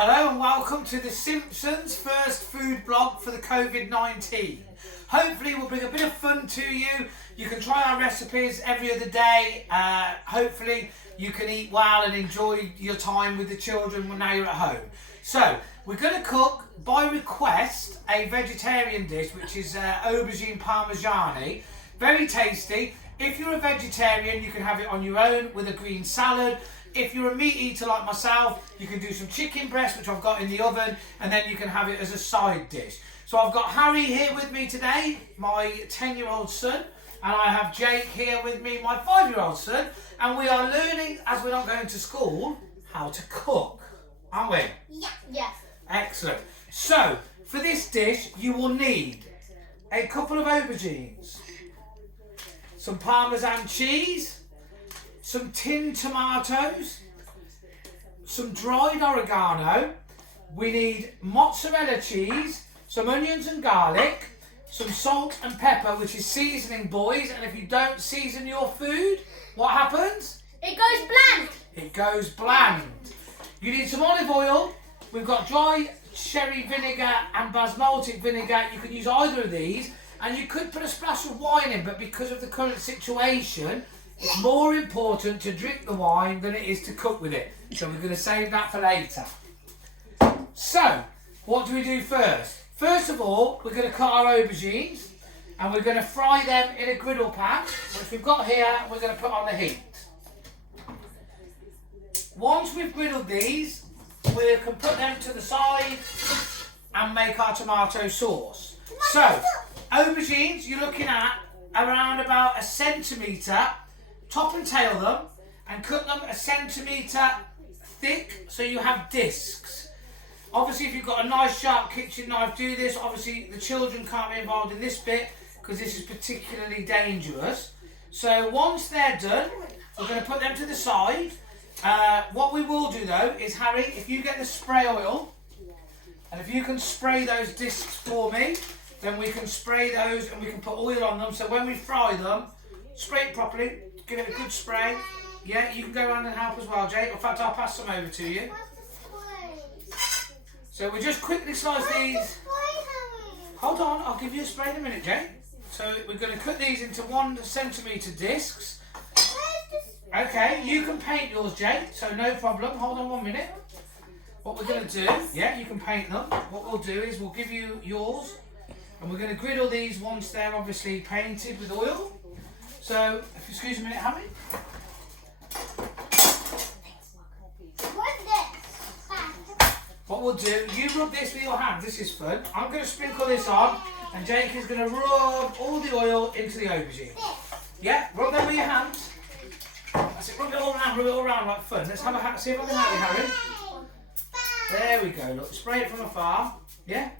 Hello and welcome to the Simpsons first food blog for the COVID-19. Hopefully we'll bring a bit of fun to you. You can try our recipes every other day. Hopefully you can eat well and enjoy your time with the children when now you're at home. So we're going to cook, by request, a vegetarian dish which is aubergine parmigiani. Very tasty. If you're a vegetarian, you can have it on your own with a green salad. If you're a meat eater like myself, you can do some chicken breast, which I've got in the oven, and then you can have it as a side dish. So I've got Harry here with me today, my 10-year-old son, and I have Jake here with me, my 5-year-old son, and we are learning, as we're not going to school, how to cook, aren't we? Yeah. Yes. Excellent. So, for this dish, you will need a couple of aubergines, some Parmesan cheese, some tinned tomatoes, some dried oregano, we need mozzarella cheese, some onions and garlic, some salt and pepper, which is seasoning, boys, and if you don't season your food, what happens? It goes bland. It goes bland. You need some olive oil, we've got dry sherry vinegar and basmati vinegar, you can use either of these, and you could put a splash of wine in, but because of the current situation, it's more important to drink the wine than it is to cook with it. So we're going to save that for later. So, what do we do first? First of all, we're going to cut our aubergines and we're going to fry them in a griddle pan, which we've got here, we're going to put on the heat. Once we've griddled these, we can put them to the side and make our tomato sauce. So, aubergines, you're looking at around about 1 centimetre. Top and tail them and cut them 1 centimetre thick so you have discs. Obviously if you've got a nice sharp kitchen knife, do this. Obviously the children can't be involved in this bit because this is particularly dangerous. So once they're done, we're going to put them to the side. What we will do though is, Harry, if you get the spray oil and if you can spray those discs for me, then we can spray those and we can put oil on them, so when we fry them, spray it properly. Give it a good spray. Yeah, you can go around and help as well, Jake. In fact, I'll pass some over to you. So we just quickly slice these. Hold on, I'll give you a spray in a minute, Jake. So we're going to cut these into 1 centimetre discs. Okay, you can paint yours, Jake, so no problem. Hold on 1 minute. What we're going to do, yeah, you can paint them. What we'll do is we'll give you yours, and we're going to griddle these once they're obviously painted with oil. So, if you excuse me a minute, Harry. What's this? What we'll do, you rub this with your hands, this is fun. I'm going to sprinkle this on, and Jake is going to rub all the oil into the aubergine. Yeah, rub them with your hands. That's it, rub it all around like fun. Let's have a see if I can help you, Harry. There we go, look, spray it from afar. Yeah?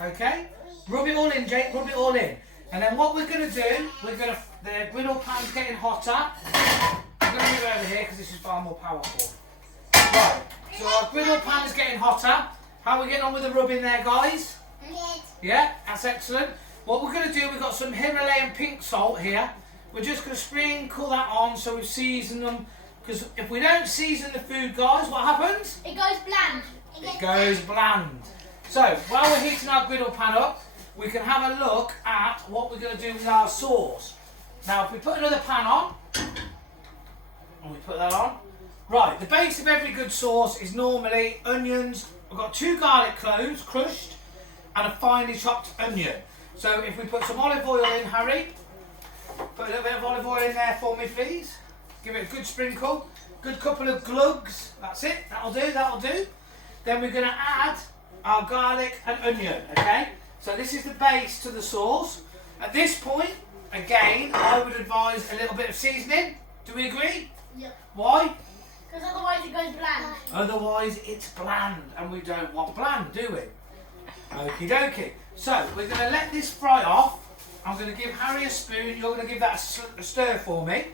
Okay? Rub it all in, Jake, rub it all in. And then what we're going to do, the griddle pan's getting hotter. I'm going to move over here because this is far more powerful. Right, so our griddle pan is getting hotter. How are we getting on with the rubbing there, guys? Yeah, that's excellent. What we're going to do, we've got some Himalayan pink salt here. We're just going to sprinkle that on so we've seasoned them. Because if we don't season the food, guys, what happens? It goes bland. It goes bland. So, while we're heating our griddle pan up, we can have a look at what we're going to do with our sauce. Now, if we put another pan on, and we put that on, right, the base of every good sauce is normally onions. We've got 2 garlic cloves, crushed, and a finely chopped onion. So if we put some olive oil in, Harry, put a little bit of olive oil in there for me, please. Give it a good sprinkle, good couple of glugs, that's it, that'll do. Then we're going to add our garlic and onion, okay? So this is the base to the sauce. At this point, again, I would advise a little bit of seasoning. Do we agree? Yep. Why? Because otherwise it goes bland. Otherwise it's bland, and we don't want bland, do we? Okie dokie. So we're going to let this fry off. I'm going to give Harry a spoon. You're going to give that a stir for me.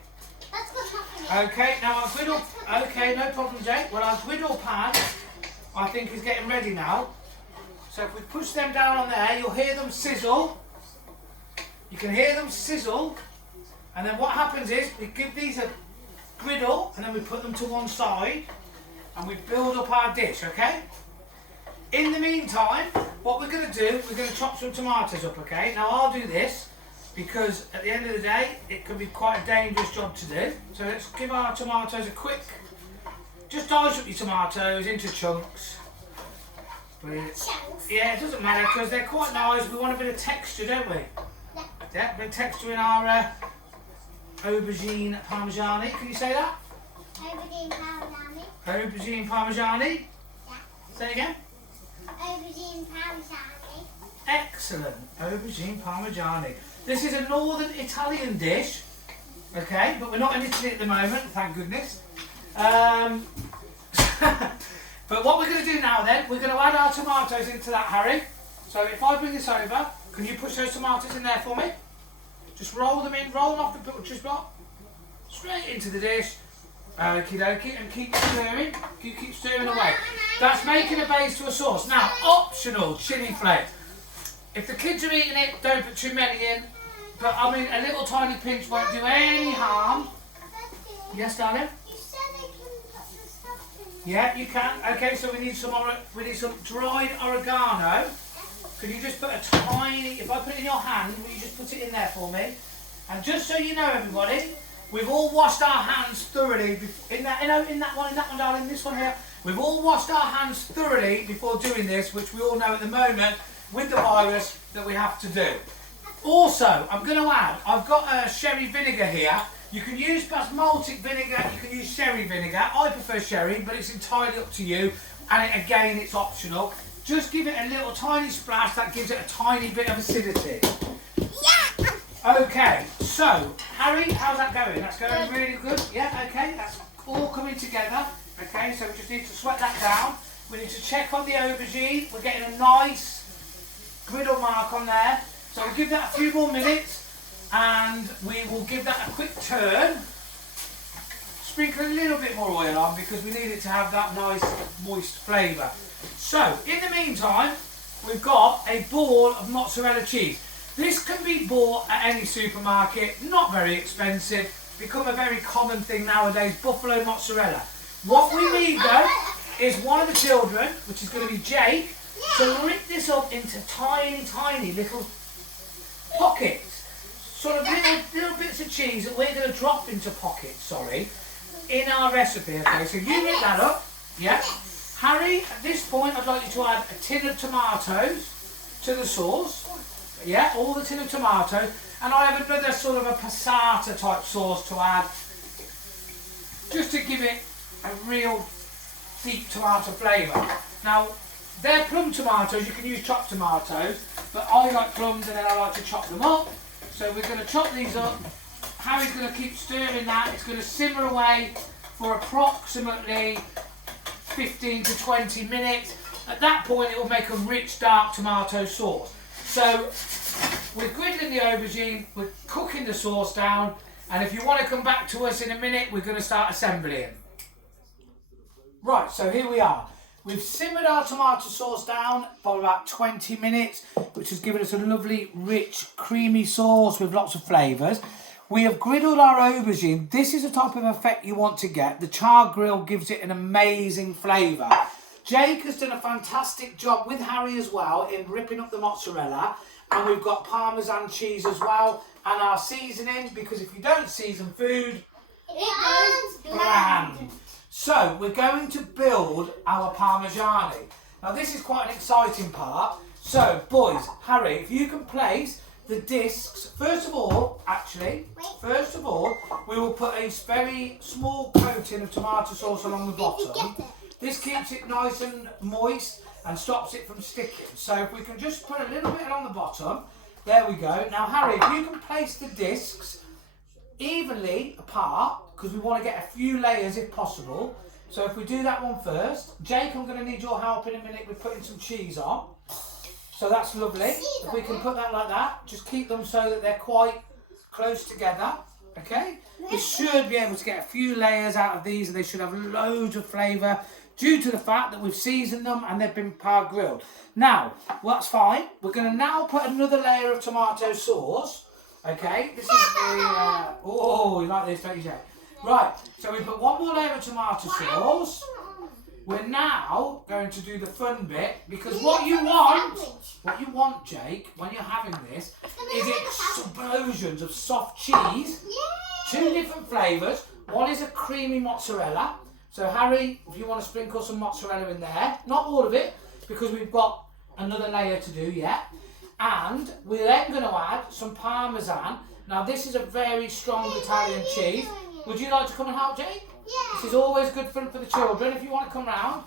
That's what's happening. Okay, now our griddle... Okay, no problem, Jake. Well, our griddle pan, I think, is getting ready now. So if we push them down on there, you'll hear them sizzle. You can hear them sizzle. And then what happens is, we give these a griddle, and then we put them to one side, and we build up our dish, okay? in the meantime, what we're going to do, we're going to chop some tomatoes up, okay? Now I'll do this because at the end of the day, it can be quite a dangerous job to do. So let's give our tomatoes a quick, just dice up your tomatoes into chunks. Yeah, it doesn't matter because they're quite nice. We want a bit of texture, don't we? Yeah, a bit of texture in our aubergine parmigiani. Can you say that? Aubergine parmigiani. Aubergine parmigiani? Yeah. Say it again. Aubergine parmigiani. Excellent. Aubergine parmigiani. This is a northern Italian dish, okay, but we're not in Italy at the moment, thank goodness. But what we're going to do now then, we're going to add our tomatoes into that, Harry. So if I bring this over, can you push those tomatoes in there for me? Just roll them in, roll them off the butcher's block, straight into the dish. Okie dokie, and keep stirring. You keep stirring away. That's making a base to a sauce. Now, optional chilli flakes. If the kids are eating it, don't put too many in. But I mean, a little tiny pinch won't do any harm. Yes, darling. You said I can put the stuff in. Yeah, you can. Okay, so we need some dried oregano. Could you just put a tiny? If I put it in your hand, will you just put it in there for me? And just so you know, everybody, we've all washed our hands thoroughly. In that one, darling. This one here. We've all washed our hands thoroughly before doing this, which we all know at the moment with the virus that we have to do. Also, I'm going to add, I've got a sherry vinegar here. You can use basmati vinegar, you can use sherry vinegar. I prefer sherry, but it's entirely up to you. And again, it's optional. Just give it a little tiny splash, that gives it a tiny bit of acidity. Yeah! Okay, so, Harry, how's that going? That's going really good? Yeah, okay, that's all coming together. Okay, so we just need to sweat that down. We need to check on the aubergine. We're getting a nice griddle mark on there. So we'll give that a few more minutes and we will give that a quick turn. Sprinkle a little bit more oil on because we need it to have that nice moist flavour. So in the meantime, we've got a ball of mozzarella cheese. This can be bought at any supermarket, not very expensive, become a very common thing nowadays, buffalo mozzarella. What we need though is one of the children, which is going to be Jake, to rip this up into tiny, tiny little pockets. Sort of little bits of cheese that we're going to drop into pockets, in our recipe. Okay, so you rip that up, yeah. Harry, at this point I'd like you to add a tin of tomatoes to the sauce. Yeah, all the tin of tomatoes. And I have another sort of a passata type sauce to add, just to give it a real deep tomato flavour. Now, they're plum tomatoes, you can use chopped tomatoes, but I like plums and then I like to chop them up. So we're going to chop these up. Harry's going to keep stirring that. It's going to simmer away for approximately 15 to 20 minutes. At that point it will make a rich dark tomato sauce. So we're griddling the aubergine, we're cooking the sauce down, and if you want to come back to us in a minute, we're going to start assembling. Right, so here we are. We've simmered our tomato sauce down for about 20 minutes, which has given us a lovely, rich, creamy sauce with lots of flavours. We have griddled our aubergine. This is the type of effect you want to get. The char grill gives it an amazing flavour. Jake has done a fantastic job with Harry as well in ripping up the mozzarella. And we've got Parmesan cheese as well. And our seasoning, because if you don't season food, It goes bland. So we're going to build our Parmigiani. Now this is quite an exciting part. So boys, Harry, if you can place the discs, first of all, we will put a very small coating of tomato sauce along the bottom. This keeps it nice and moist and stops it from sticking. So if we can just put a little bit along the bottom, there we go. Now Harry, if you can place the discs evenly apart, because we want to get a few layers if possible. So if we do that one first, Jake, I'm going to need your help in a minute with putting some cheese on. So that's lovely. If we can put that like that, just keep them so that they're quite close together. Okay? We should be able to get a few layers out of these and they should have loads of flavour due to the fact that we've seasoned them and they've been par grilled. Now, well, that's fine. We're going to now put another layer of tomato sauce. Okay? This is the... oh, you like this, don't you, Jake? Right, so we put one more layer of tomato sauce. we're now going to do the fun bit, because what you want, Jake, when you're having this, is explosions of soft cheese. Two different flavours. One is a creamy mozzarella. So Harry, if you want to sprinkle some mozzarella in there, not all of it, because we've got another layer to do yet. And we're then going to add some parmesan. Now this is a very strong Italian cheese. Would you like to come and help, Jake? Yeah. This is always good fun for the children. If you want to come round,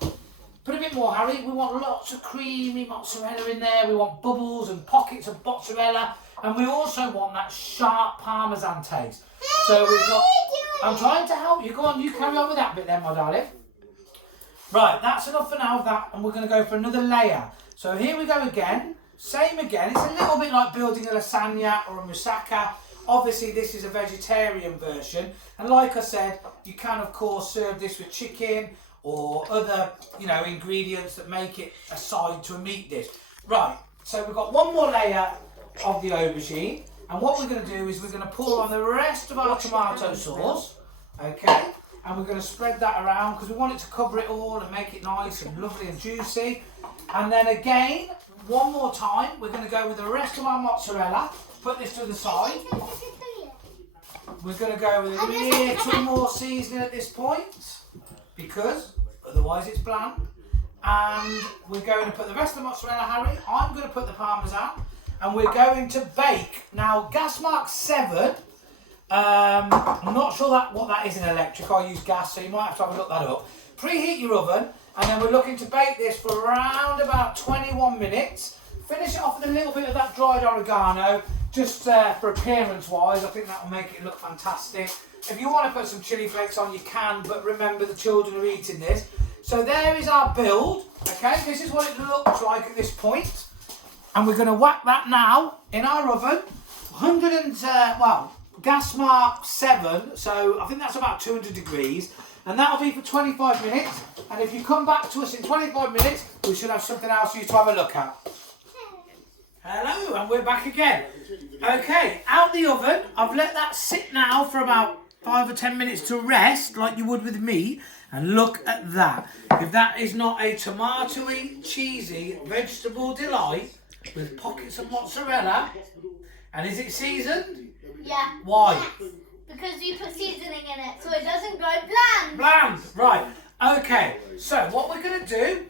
put a bit more, Harry. We want lots of creamy mozzarella in there. We want bubbles and pockets of mozzarella. And we also want that sharp parmesan taste. So we've got... I'm trying to help you. Go on, you carry on with that bit then, my darling. Right, that's enough for now of that. And we're going to go for another layer. So here we go again. Same again. It's a little bit like building a lasagna or a moussaka. Obviously, this is a vegetarian version. And like I said, you can, of course, serve this with chicken or other, ingredients that make it a side to a meat dish. Right, so we've got one more layer of the aubergine. And what we're going to do is we're going to pour on the rest of our tomato sauce. Okay? And we're going to spread that around because we want it to cover it all and make it nice and lovely and juicy. And then again, one more time, we're going to go with the rest of our mozzarella. Put this to the side. We're going to go with a little more seasoning at this point because otherwise it's bland. And we're going to put the rest of the mozzarella, Harry. I'm going to put the parmesan. And we're going to bake. Now, gas mark 7. I'm not sure what that is in electric. I use gas, so you might have to have a look that up. Preheat your oven. And then we're looking to bake this for around about 21 minutes. Finish it off with a little bit of that dried oregano, just for appearance wise. I think that will make it look fantastic. If you want to put some chili flakes on, you can, but remember the children are eating this. So there is our build, okay? This is what it looks like at this point. And we're going to whack that now in our oven, gas mark 7, so I think that's about 200 degrees. And that'll be for 25 minutes. And if you come back to us in 25 minutes, we should have something else for you to have a look at. Hello, and we're back again. Okay, out the oven. I've let that sit now for about 5 or 10 minutes to rest, like you would with me. And look at that. If that is not a tomatoey, cheesy vegetable delight with pockets of mozzarella. And is it seasoned? Yeah. Why? Because you put seasoning in it, so it doesn't go bland. Bland, right. Okay, so what we're going to do,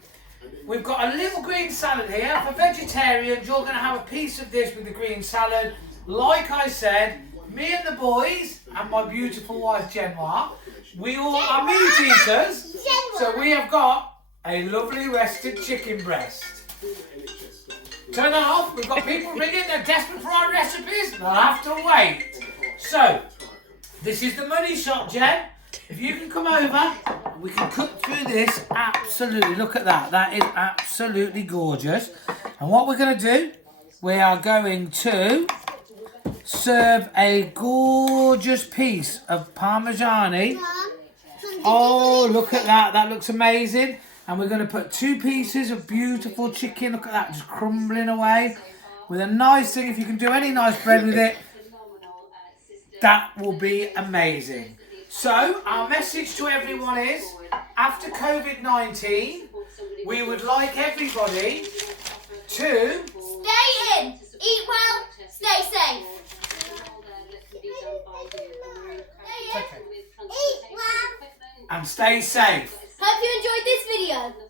we've got a little green salad here. For vegetarians, you're going to have a piece of this with the green salad. Like I said, me and the boys, and my beautiful wife, Genoa, we all are meat eaters. So we have got a lovely rested chicken breast. Turn that off. We've got people ringing. They're desperate for our recipes. They'll have to wait. So, this is the money shot, Jen. If you can come over, we can cook through this. Absolutely. Look at that. That is absolutely gorgeous. And what we're going to do, we are going to serve a gorgeous piece of Parmigiani. Oh, look at that. That looks amazing. And we're going to put 2 pieces of beautiful chicken. Look at that, just crumbling away. With a nice thing, if you can do any nice bread with it, that will be amazing. So, our message to everyone is, after COVID-19, we would like everybody to... Stay in, eat well, stay safe. Okay. Eat well. And stay safe. Hope you enjoyed this video.